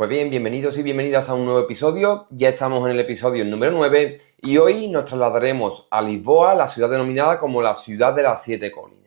Pues bien, bienvenidos y bienvenidas a un nuevo episodio. Ya estamos en el episodio número 9 y hoy nos trasladaremos a Lisboa, la ciudad denominada como la ciudad de las siete colinas.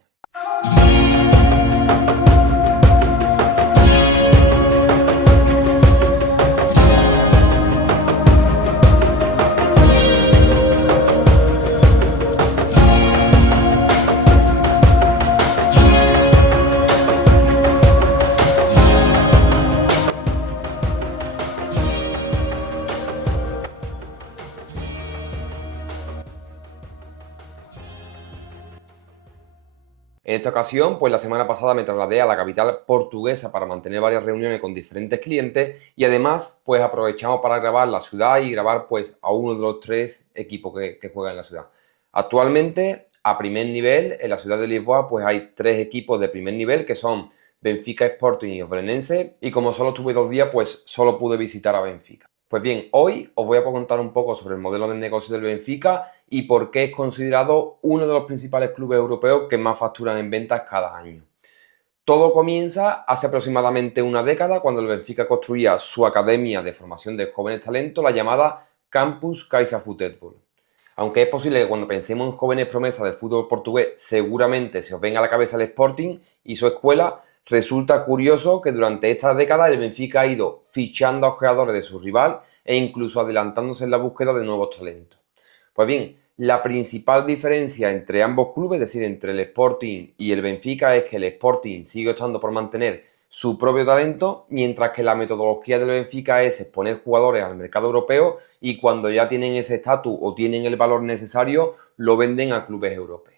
En esta ocasión, pues la semana pasada me trasladé a la capital portuguesa para mantener varias reuniones con diferentes clientes y además, pues aprovechamos para grabar la ciudad y grabar pues a uno de los tres equipos que juegan en la ciudad. Actualmente, a primer nivel, en la ciudad de Lisboa, pues hay tres equipos de primer nivel que son Benfica, Sporting y Belenenses, y como solo estuve 2 días, pues solo pude visitar a Benfica. Pues bien, hoy os voy a contar un poco sobre el modelo de negocio del Benfica y por qué es considerado uno de los principales clubes europeos que más facturan en ventas cada año. Todo comienza hace aproximadamente una década cuando el Benfica construía su academia de formación de jóvenes talentos, la llamada Campus Caixa Futebol. Aunque es posible que cuando pensemos en jóvenes promesas del fútbol portugués, seguramente se os venga a la cabeza el Sporting y su escuela, resulta curioso que durante esta década el Benfica ha ido fichando a jugadores de su rival e incluso adelantándose en la búsqueda de nuevos talentos. Pues bien, la principal diferencia entre ambos clubes, es decir, entre el Sporting y el Benfica, es que el Sporting sigue optando por mantener su propio talento, mientras que la metodología del Benfica es exponer jugadores al mercado europeo y cuando ya tienen ese estatus o tienen el valor necesario, lo venden a clubes europeos.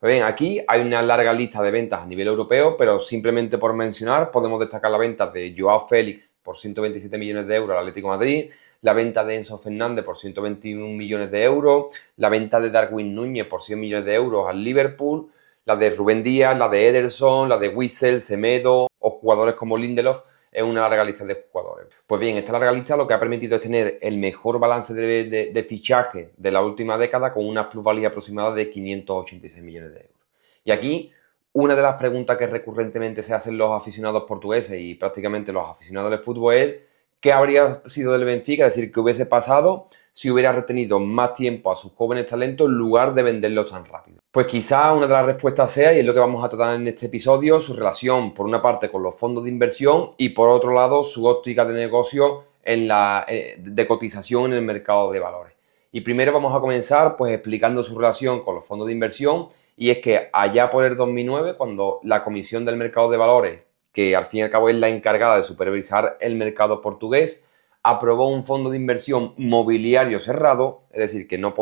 Pues bien, aquí hay una larga lista de ventas a nivel europeo, pero simplemente por mencionar, podemos destacar la venta de Joao Félix por 127 millones de euros al Atlético de Madrid, la venta de Enzo Fernández por 121 millones de euros, la venta de Darwin Núñez por 100 millones de euros al Liverpool, la de Rubén Díaz, la de Ederson, la de Witsel, Semedo o jugadores como Lindelof. Es una larga lista de jugadores. Pues bien, esta larga lista lo que ha permitido es tener el mejor balance de fichaje de la última década con una plusvalía aproximada de 586 millones de euros. Y aquí, una de las preguntas que recurrentemente se hacen los aficionados portugueses y prácticamente los aficionados del fútbol es ¿qué habría sido del Benfica? Es decir, ¿qué hubiese pasado si hubiera retenido más tiempo a sus jóvenes talentos en lugar de venderlos tan rápido? Pues quizá una de las respuestas sea, y es lo que vamos a tratar en este episodio, su relación por una parte con los fondos de inversión y por otro lado su óptica de negocio de cotización en el mercado de valores. Y primero vamos a comenzar pues explicando su relación con los fondos de inversión, y es que allá por el 2009, cuando la Comisión del Mercado de Valores, que al fin y al cabo es la encargada de supervisar el mercado portugués, aprobó un fondo de inversión mobiliario cerrado, es decir, que no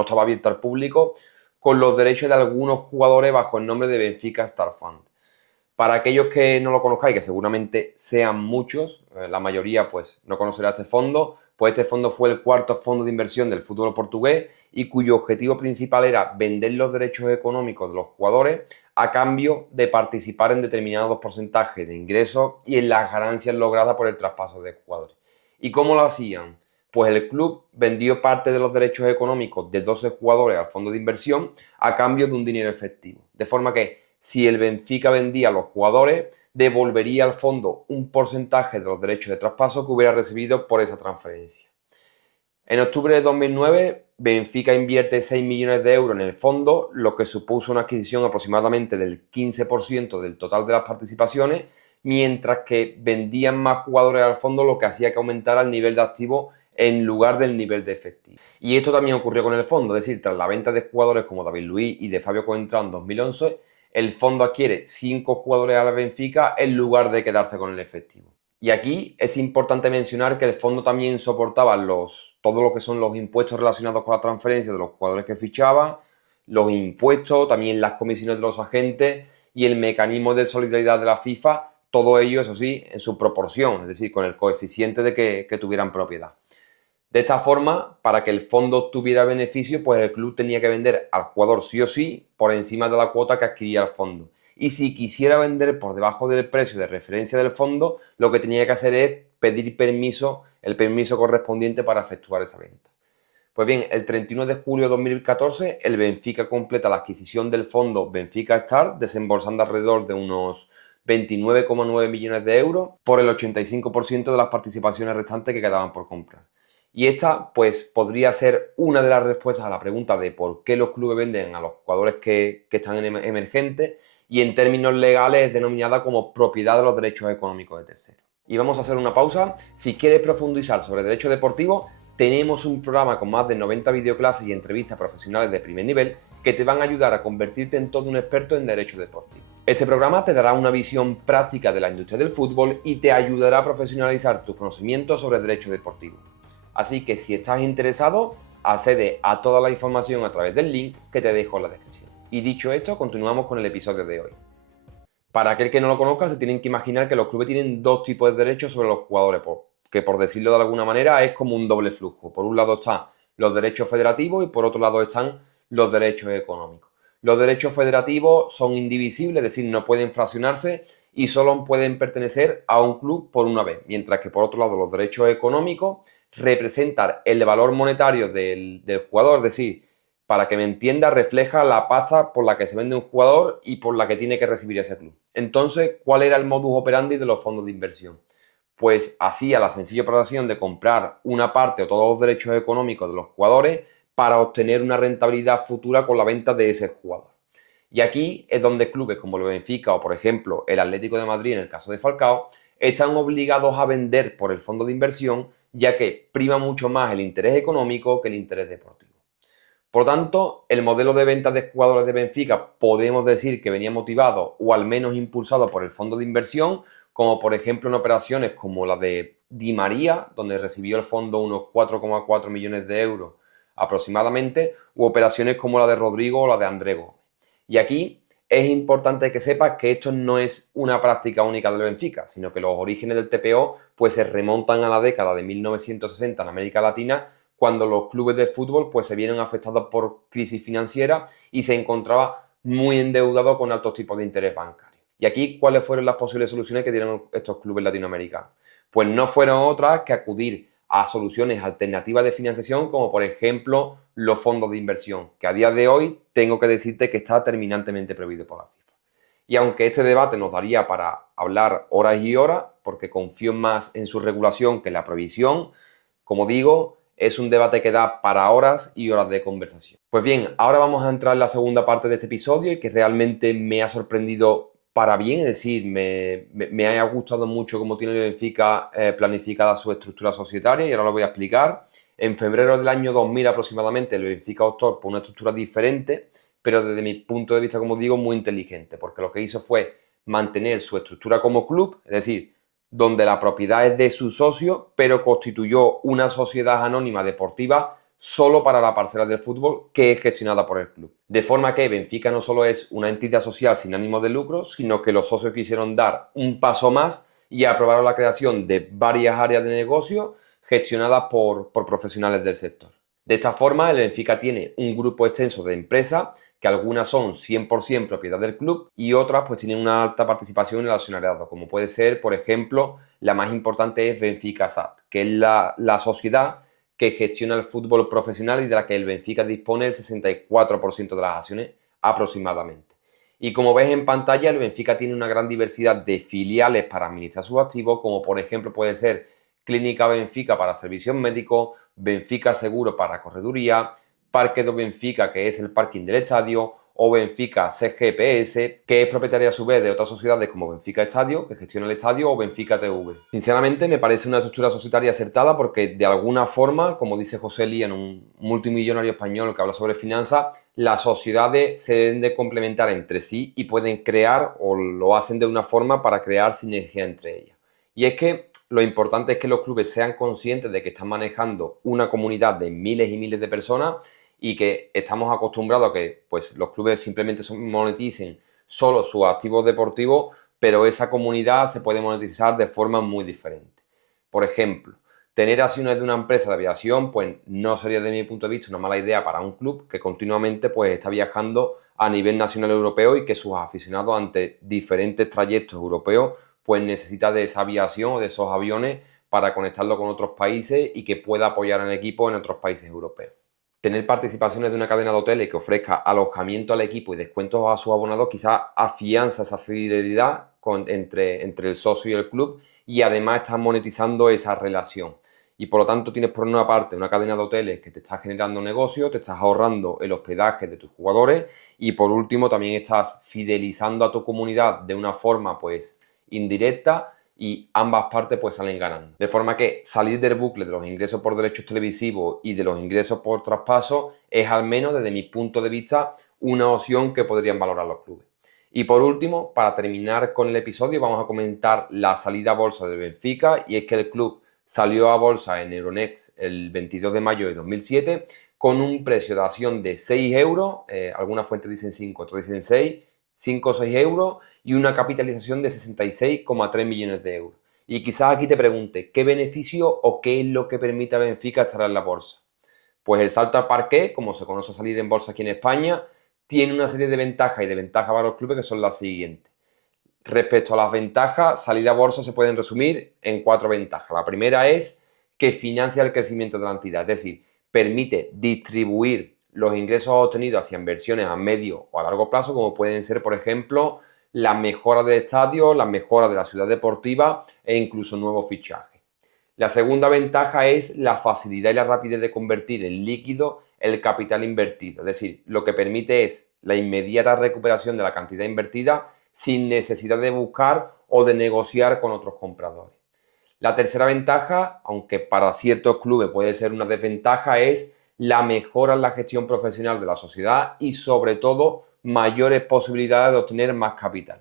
estaba abierto al público, con los derechos de algunos jugadores bajo el nombre de Benfica Star Fund. Para aquellos que no lo conozcáis, que seguramente sean muchos, la mayoría pues no conocerá este fondo, pues este fondo fue el cuarto fondo de inversión del fútbol portugués y cuyo objetivo principal era vender los derechos económicos de los jugadores a cambio de participar en determinados porcentajes de ingresos y en las ganancias logradas por el traspaso de jugadores. ¿Y cómo lo hacían? Pues el club vendió parte de los derechos económicos de 12 jugadores al fondo de inversión a cambio de un dinero efectivo. De forma que si el Benfica vendía a los jugadores, devolvería al fondo un porcentaje de los derechos de traspaso que hubiera recibido por esa transferencia. En octubre de 2009, Benfica invierte 6 millones de euros en el fondo, lo que supuso una adquisición aproximadamente del 15% del total de las participaciones, mientras que vendían más jugadores al fondo, lo que hacía que aumentara el nivel de activo en lugar del nivel de efectivo. Y esto también ocurrió con el fondo, es decir, tras la venta de jugadores como David Luiz y de Fabio Coentrao en 2011, el fondo adquiere 5 jugadores a la Benfica en lugar de quedarse con el efectivo. Y aquí es importante mencionar que el fondo también soportaba todo lo que son los impuestos relacionados con la transferencia de los jugadores que fichaba, los impuestos, también las comisiones de los agentes y el mecanismo de solidaridad de la FIFA, todo ello, eso sí, en su proporción, es decir, con el coeficiente de que tuvieran propiedad. De esta forma, para que el fondo obtuviera beneficio, pues el club tenía que vender al jugador sí o sí por encima de la cuota que adquiría el fondo. Y si quisiera vender por debajo del precio de referencia del fondo, lo que tenía que hacer es pedir el permiso correspondiente para efectuar esa venta. Pues bien, el 31 de julio de 2014, el Benfica completa la adquisición del fondo Benfica Star, desembolsando alrededor de unos 29,9 millones de euros por el 85% de las participaciones restantes que quedaban por comprar. Y esta, pues, podría ser una de las respuestas a la pregunta de por qué los clubes venden a los jugadores que están en emergentes, y en términos legales es denominada como propiedad de los derechos económicos de terceros. Y vamos a hacer una pausa. Si quieres profundizar sobre derecho deportivo, tenemos un programa con más de 90 videoclases y entrevistas profesionales de primer nivel que te van a ayudar a convertirte en todo un experto en derecho deportivo. Este programa te dará una visión práctica de la industria del fútbol y te ayudará a profesionalizar tus conocimientos sobre derecho deportivo. Así que si estás interesado, accede a toda la información a través del link que te dejo en la descripción. Y dicho esto, continuamos con el episodio de hoy. Para aquel que no lo conozca, se tienen que imaginar que los clubes tienen dos tipos de derechos sobre los jugadores, que por decirlo de alguna manera es como un doble flujo. Por un lado están los derechos federativos y por otro lado están los derechos económicos. Los derechos federativos son indivisibles, es decir, no pueden fraccionarse y solo pueden pertenecer a un club por una vez, mientras que por otro lado los derechos económicos representan el valor monetario del jugador, es decir, para que me entienda, refleja la pasta por la que se vende un jugador y por la que tiene que recibir ese club. Entonces, ¿cuál era el modus operandi de los fondos de inversión? Pues hacía la sencilla operación de comprar una parte o todos los derechos económicos de los jugadores para obtener una rentabilidad futura con la venta de ese jugador. Y aquí es donde clubes como el Benfica o, por ejemplo, el Atlético de Madrid, en el caso de Falcao, están obligados a vender por el fondo de inversión, ya que prima mucho más el interés económico que el interés deportivo. Por tanto, el modelo de ventas de jugadores de Benfica podemos decir que venía motivado o al menos impulsado por el fondo de inversión, como por ejemplo en operaciones como la de Di María, donde recibió el fondo unos 4,4 millones de euros aproximadamente, u operaciones como la de Rodrigo o la de André Gómez. Y aquí es importante que sepas que esto no es una práctica única del Benfica, sino que los orígenes del TPO pues se remontan a la década de 1960 en América Latina, cuando los clubes de fútbol pues se vieron afectados por crisis financiera y se encontraba muy endeudado con altos tipos de interés bancario. Y aquí, ¿cuáles fueron las posibles soluciones que dieron estos clubes latinoamericanos? Pues no fueron otras que acudir a soluciones alternativas de financiación, como por ejemplo los fondos de inversión, que a día de hoy tengo que decirte que está terminantemente prohibido por la FIFA. Y aunque este debate nos daría para hablar horas y horas, porque confío más en su regulación que en la prohibición, como digo, es un debate que da para horas y horas de conversación. Pues bien, ahora vamos a entrar en la segunda parte de este episodio y que realmente me ha sorprendido para bien, es decir, me ha gustado mucho cómo tiene el Benfica planificada su estructura societaria y ahora lo voy a explicar. En febrero del año 2000 aproximadamente el Benfica optó por una estructura diferente, pero desde mi punto de vista, como digo, muy inteligente, porque lo que hizo fue mantener su estructura como club, es decir, donde la propiedad es de su socio, pero constituyó una sociedad anónima deportiva solo para la parcela del fútbol que es gestionada por el club. De forma que Benfica no solo es una entidad social sin ánimo de lucro, sino que los socios quisieron dar un paso más y aprobaron la creación de varias áreas de negocio gestionadas por profesionales del sector. De esta forma, el Benfica tiene un grupo extenso de empresas, que algunas son 100% propiedad del club y otras pues tienen una alta participación en el accionariado, como puede ser, por ejemplo, la más importante es Benfica SAT, que es la sociedad que gestiona el fútbol profesional y de la que el Benfica dispone el 64% de las acciones aproximadamente. Y como ves en pantalla, el Benfica tiene una gran diversidad de filiales para administrar sus activos, como por ejemplo puede ser Clínica Benfica para servicios médicos, Benfica Seguro para correduría, Parque do Benfica, que es el parking del estadio, o Benfica CGPS, que es propietaria a su vez de otras sociedades como Benfica Estadio, que gestiona el estadio, o Benfica TV. Sinceramente, me parece una estructura societaria acertada porque, de alguna forma, como dice José Lía, un multimillonario español que habla sobre finanzas, las sociedades se deben de complementar entre sí y pueden crear, o lo hacen de una forma para crear sinergia entre ellas. Y es que lo importante es que los clubes sean conscientes de que están manejando una comunidad de miles y miles de personas y que estamos acostumbrados a que pues, los clubes simplemente moneticen solo sus activos deportivos, pero esa comunidad se puede monetizar de forma muy diferente. Por ejemplo, tener acciones de una empresa de aviación pues no sería, desde mi punto de vista, una mala idea para un club que continuamente pues, está viajando a nivel nacional europeo y que sus aficionados ante diferentes trayectos europeos pues necesita de esa aviación o de esos aviones para conectarlo con otros países y que pueda apoyar al equipo en otros países europeos. Tener participaciones de una cadena de hoteles que ofrezca alojamiento al equipo y descuentos a sus abonados quizás afianza esa fidelidad entre el socio y el club, y además estás monetizando esa relación. Y por lo tanto tienes por una parte una cadena de hoteles que te está generando negocio, te estás ahorrando el hospedaje de tus jugadores y por último también estás fidelizando a tu comunidad de una forma pues indirecta y ambas partes pues salen ganando. De forma que salir del bucle de los ingresos por derechos televisivos y de los ingresos por traspaso es, al menos desde mi punto de vista, una opción que podrían valorar los clubes. Y por último, para terminar con el episodio, vamos a comentar la salida a bolsa del Benfica, y es que el club salió a bolsa en Euronext el 22 de mayo de 2007 con un precio de acción de 6 euros, algunas fuentes dicen 5, otras dicen 6, 5 o 6 euros, y una capitalización de 66,3 millones de euros. Y quizás aquí te pregunte, ¿qué beneficio o qué es lo que permite a Benfica estar en la bolsa? Pues el salto al parqué, como se conoce salir en bolsa aquí en España, tiene una serie de ventajas y desventajas para los clubes que son las siguientes. Respecto a las ventajas, salir a bolsa se pueden resumir en 4 ventajas. La primera es que financia el crecimiento de la entidad, es decir, permite distribuir los ingresos obtenidos hacia inversiones a medio o a largo plazo, como pueden ser, por ejemplo, la mejora del estadio, la mejora de la ciudad deportiva e incluso nuevos fichajes. La segunda ventaja es la facilidad y la rapidez de convertir en líquido el capital invertido, es decir, lo que permite es la inmediata recuperación de la cantidad invertida sin necesidad de buscar o de negociar con otros compradores. La tercera ventaja, aunque para ciertos clubes puede ser una desventaja, es la mejora en la gestión profesional de la sociedad y sobre todo mayores posibilidades de obtener más capital.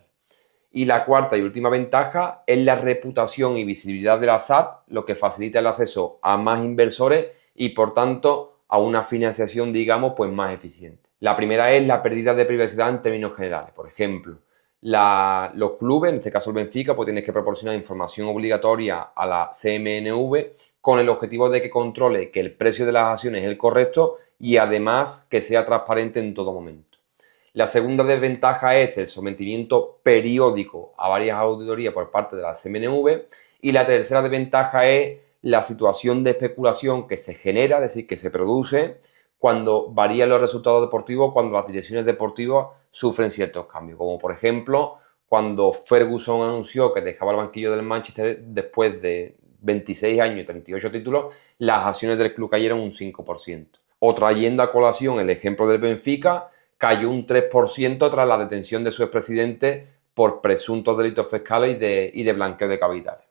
Y la cuarta y última ventaja es la reputación y visibilidad de la SAT, lo que facilita el acceso a más inversores y por tanto a una financiación, digamos, pues más eficiente. La primera es la pérdida de privacidad en términos generales. Por ejemplo, los clubes, en este caso el Benfica, pues tienes que proporcionar información obligatoria a la CMNV con el objetivo de que controle que el precio de las acciones es el correcto y además que sea transparente en todo momento. La segunda desventaja es el sometimiento periódico a varias auditorías por parte de la CMNV, y la tercera desventaja es la situación de especulación que se genera, es decir, que se produce cuando varían los resultados deportivos, cuando las direcciones deportivas sufren ciertos cambios, como por ejemplo cuando Ferguson anunció que dejaba el banquillo del Manchester después de 26 años y 38 títulos, las acciones del club cayeron un 5%. O trayendo a colación el ejemplo del Benfica, cayó un 3% tras la detención de su expresidente por presuntos delitos fiscales y de blanqueo de capitales.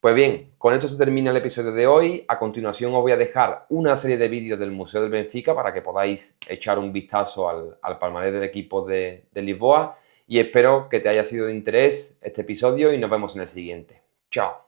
Pues bien, con esto se termina el episodio de hoy. A continuación os voy a dejar una serie de vídeos del Museo del Benfica para que podáis echar un vistazo al palmarés del equipo de Lisboa, y espero que te haya sido de interés este episodio y nos vemos en el siguiente. Chao.